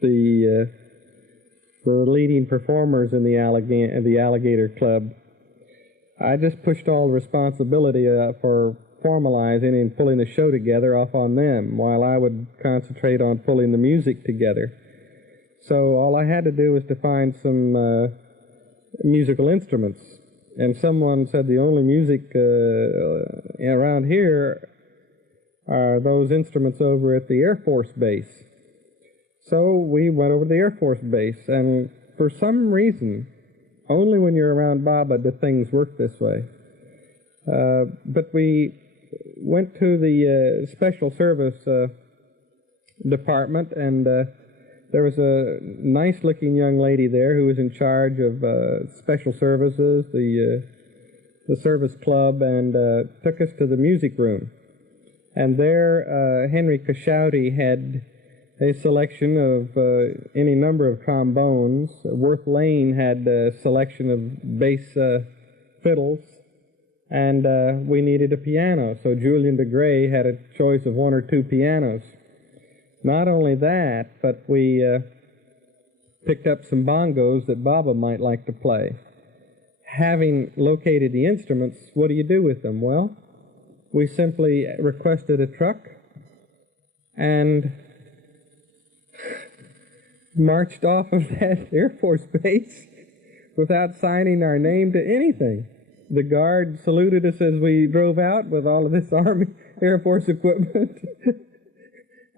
the leading performers in the alligator club, I just pushed all the responsibility for formalizing and pulling the show together off on them, while I would concentrate on pulling the music together. So all I had to do was to find some musical instruments. And someone said the only music around here are those instruments over at the Air Force Base. So we went over to the Air Force Base, and for some reason, only when you're around Baba do things work this way. But we went to the Special Service Department, and there was a nice-looking young lady there who was in charge of special services, the service club, and took us to the music room. And there, Henry Cashouty had a selection of any number of trombones. Worth Lane had a selection of bass fiddles, and we needed a piano. So Julian DeGray had a choice of one or two pianos. Not only that, but we picked up some bongos that Baba might like to play. Having located the instruments, what do you do with them? Well, we simply requested a truck and marched off of that Air Force Base without signing our name to anything. The guard saluted us as we drove out with all of this Army Air Force equipment.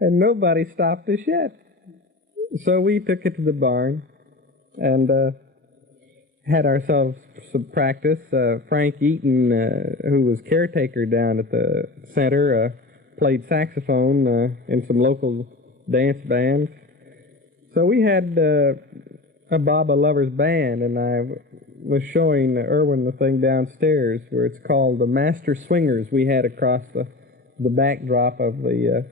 And nobody stopped us yet. So we took it to the barn, and had ourselves some practice. Frank Eaton, who was caretaker down at the center, played saxophone in some local dance bands. So we had a Baba Lovers band, and I was showing Irwin the thing downstairs where it's called the Master Swingers. We had across the backdrop of the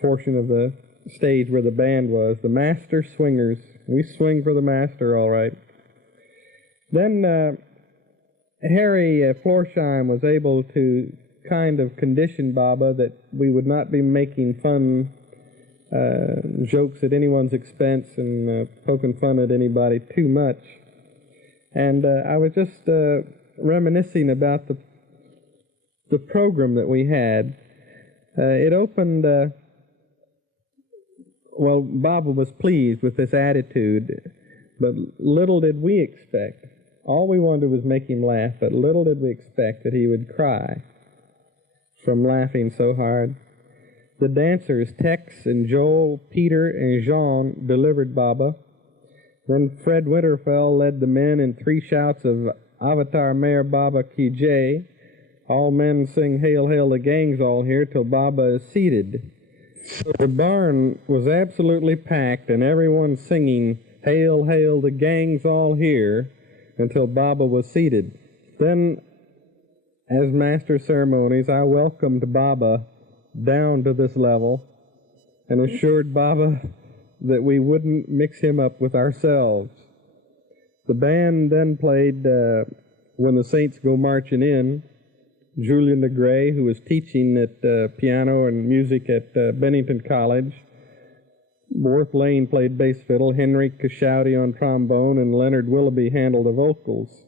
portion of the stage where the band was, the Master Swingers. We swing for the master, all right. Then Harry Florsheim was able to kind of condition Baba that we would not be making fun jokes at anyone's expense and poking fun at anybody too much. And I was just reminiscing about the program that we had. It opened, well, Baba was pleased with this attitude, but little did we expect. All we wanted was make him laugh, but little did we expect that he would cry from laughing so hard. The dancers, Tex and Joel, Peter and Jean, delivered Baba. Then Fred Winterfell led the men in 3 shouts of Avatar Meher Baba Ki Jai. All men sing Hail, Hail, the gang's all here till Baba is seated. So the barn was absolutely packed and everyone singing Hail, Hail, the gang's all here until Baba was seated. Then, as master of ceremonies, I welcomed Baba down to this level and assured Baba that we wouldn't mix him up with ourselves. The band then played When the Saints Go Marching In. Julian DeGray, who was teaching at piano and music at Bennington College. Worth Lane played bass fiddle, Henry Cashouty on trombone, and Leonard Willoughby handled the vocals.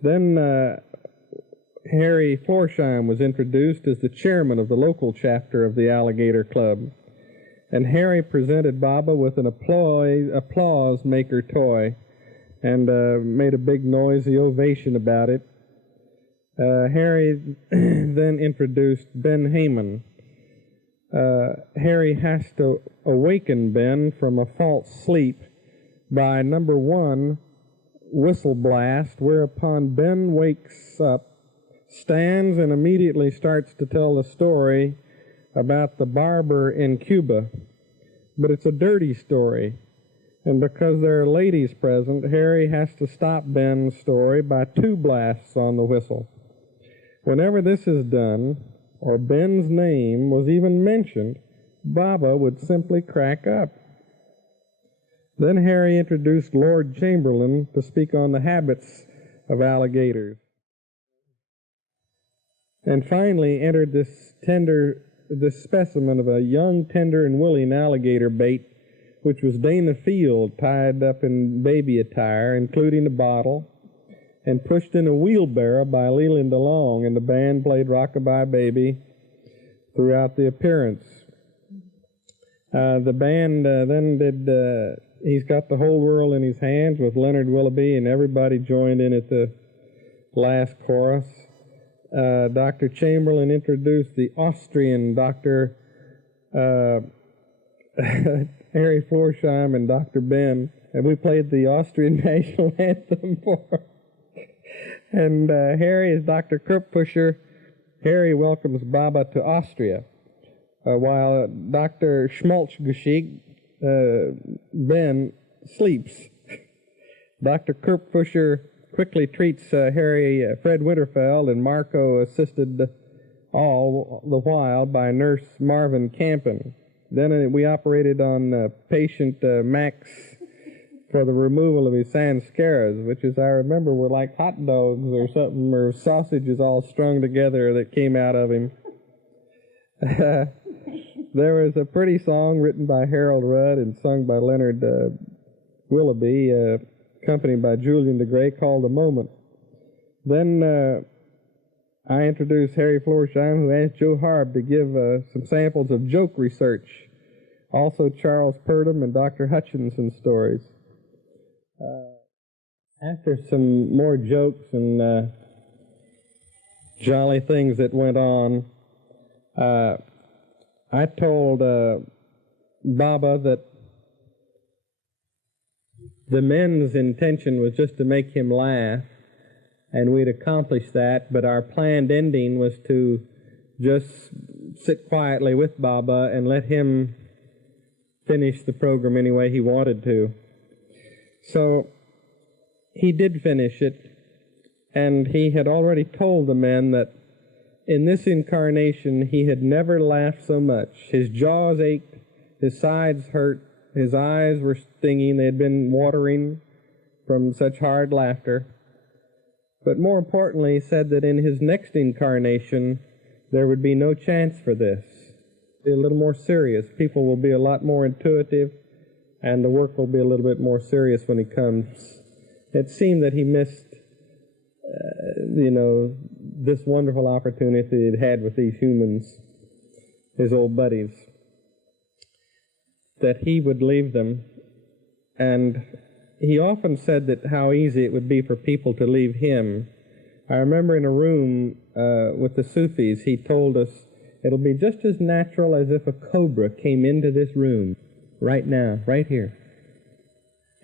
Then Harry Florsheim was introduced as the chairman of the local chapter of the Alligator Club. And Harry presented Baba with an applause maker toy and made a big noisy ovation about it. Harry then introduced Ben Heyman. Harry has to awaken Ben from a false sleep by number 1, whistle blast, whereupon Ben wakes up, stands, and immediately starts to tell the story about the barber in Cuba. But it's a dirty story, and because there are ladies present, Harry has to stop Ben's story by 2 blasts on the whistle. Whenever this is done, or Ben's name was even mentioned, Baba would simply crack up. Then Harry introduced Lord Chamberlain to speak on the habits of alligators. And finally entered this specimen of a young, tender, and willing alligator bait, which was Dana Field, tied up in baby attire, including a bottle, and pushed in a wheelbarrow by Leland DeLong, and the band played Rockabye Baby throughout the appearance. The band then did He's Got the Whole World in His Hands with Leonard Willoughby, and everybody joined in at the last chorus. Dr. Chamberlain introduced the Austrian Dr. Harry Florsheim and Dr. Ben, and we played the Austrian national anthem for him. And Harry is Dr. Kurpfuscher. Harry welcomes Baba to Austria, while Dr. Schmaltzgeschick, Ben, sleeps. Dr. Kurpfuscher quickly treats Fred Winterfeld, and Marco assisted all the while by Nurse Marvin Campen. Then we operated on patient Max for the removal of his sanscaras, which, as I remember, were like hot dogs or something, or sausages all strung together that came out of him. There was a pretty song written by Harold Rudd and sung by Leonard Willoughby, accompanied by Julian DeGray, called A Moment. Then I introduced Harry Florsheim, who asked Joe Harb to give some samples of joke research, also Charles Purdom and Dr. Hutchinson stories. After some more jokes and jolly things that went on, I told Baba that The men's intention was just to make him laugh, and we'd accomplished that, but our planned ending was to just sit quietly with Baba and let him finish the program any way he wanted to. So he did finish it, and he had already told the men that in this incarnation he had never laughed so much. His jaws ached, his sides hurt, his eyes were stinging, they had been watering from such hard laughter. But more importantly, he said that in his next incarnation there would be no chance for this. Be a little more serious. People will be a lot more intuitive, and the work will be a little bit more serious when he comes. It seemed that he missed, this wonderful opportunity he'd had with these humans, his old buddies, that he would leave them. And he often said that how easy it would be for people to leave him. I remember in a room with the Sufis, he told us, it'll be just as natural as if a cobra came into this room right now, right here.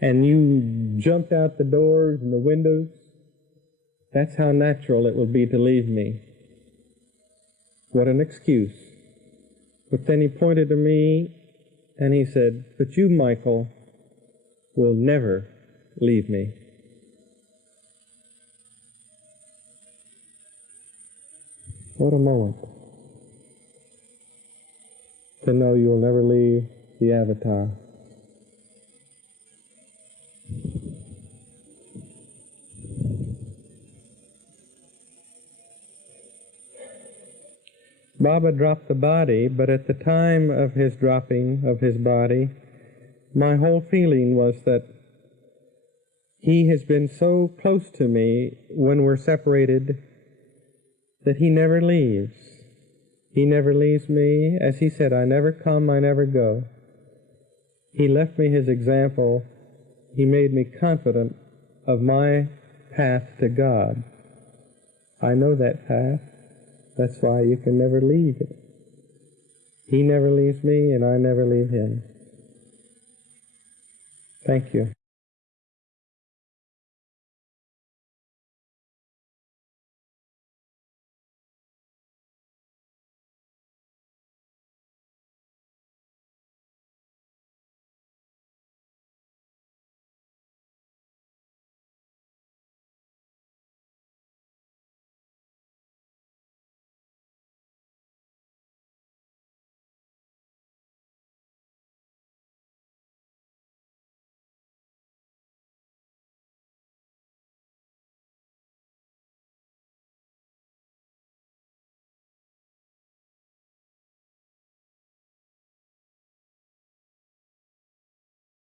And you jumped out the doors and the windows. That's how natural it will be to leave me. What an excuse. But then he pointed to me and he said, but you, Michael, will never leave me. What a moment to know you'll never leave the avatar. Baba dropped the body, but at the time of his dropping of his body, my whole feeling was that he has been so close to me when we're separated that he never leaves. He never leaves me. As he said, I never come, I never go. He left me his example. He made me confident of my path to God. I know that path. That's why you can never leave it. He never leaves me, and I never leave him. Thank you.